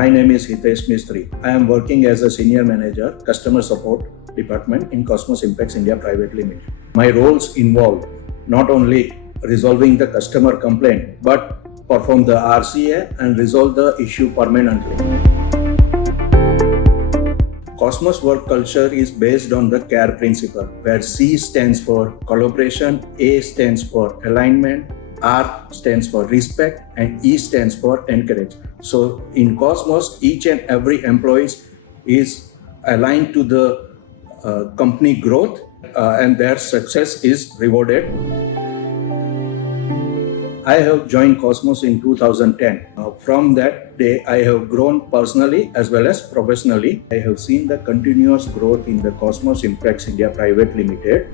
My name is Hitesh Mistry. I am working as a Senior Manager, Customer Support Department in Cosmos Impacts India Private Limited. My roles involve not only resolving the customer complaint, but perform the RCA and resolve the issue permanently. Cosmos work culture is based on the CARE principle, where C stands for collaboration, A stands for alignment, R stands for respect, and E stands for encourage. So in Cosmos, each and every employee is aligned to the company growth and their success is rewarded. I have joined Cosmos in 2010. From that day, I have grown personally as well as professionally. I have seen the continuous growth in the Cosmos Impacts India Private Limited.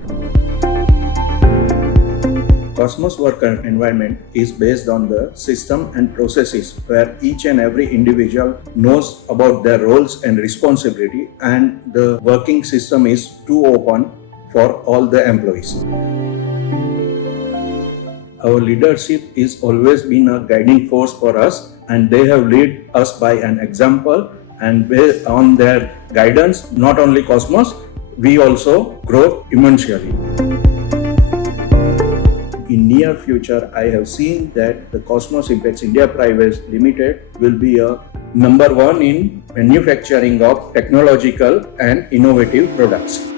Cosmos work environment is based on the system and processes where each and every individual knows about their roles and responsibility, and the working system is too open for all the employees. Our leadership is always been a guiding force for us, and they have led us by an example, and based on their guidance, not only Cosmos, we also grow immensely. In near future, I have seen that the Cosmos Impacts India Private Limited will be a number one in manufacturing of technological and innovative products.